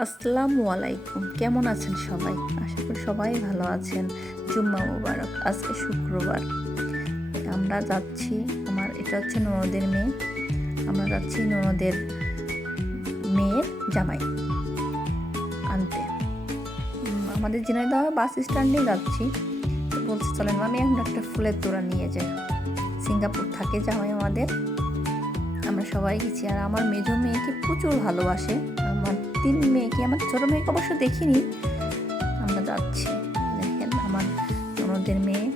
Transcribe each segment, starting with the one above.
আসসালামু আলাইকুম। কেমন আছেন সবাই? আশা করি সবাই ভালো আছেন। জুম্মা মুবারক। আজকে শুক্রবার। আমরা যাচ্ছি, এটা হচ্ছে ননদের মেয়ে। আমরা যাচ্ছি ননদের মেয়ের জামাই আনতে। আমাদের ঝিনাইদহ বাস স্ট্যান্ডে যাচ্ছি। তো বলছি চলেন আমি এখন একটা ফুলের তোড়া নিয়ে যাই। সিঙ্গাপুর থাকে জামাই আমাদের। আমরা সবাই গেছি, আর আমার মেজো মেয়েকে প্রচুর ভালোবাসে। আমার 3 মেয়েকে, আমার ছোটো মেয়েকে অবশ্য দেখিনি। আমরা যাচ্ছি, দেখেন আমার ননদের মেয়ে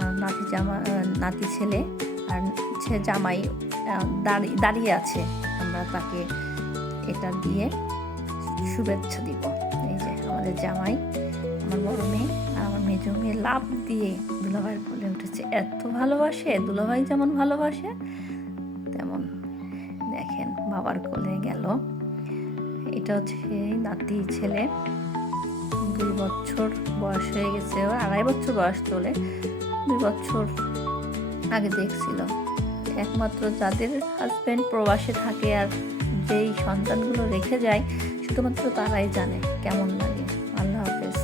আর নাতি ছেলে আর সে জামাই দাঁড়িয়ে আছে। আমরা তাকে এটা দিয়ে শুভেচ্ছা দিব। এই যে আমাদের জামাই, আমার বড় মেয়ে আর আমার মেজো মেয়ে লাফ দিয়ে দুলাভাইয়ের কোলে উঠেছে। এত ভালোবাসে, দুলাভাই যেমন ভালোবাসে তেমন। দেখেন বাবার কোলে গেল। এটা হচ্ছে নাতি ছেলে, 2 বছর বয়স হয়ে গেছে, 2.5 বছর বয়স চলে। 2 বছর আগে দেখছিল। একমাত্র যাদের হাজব্যান্ড প্রবাসে থাকে আর যেই সন্তানগুলো রেখে যায়, শুধুমাত্র তারাই জানে কেমন লাগে। আল্লাহ হাফেজ।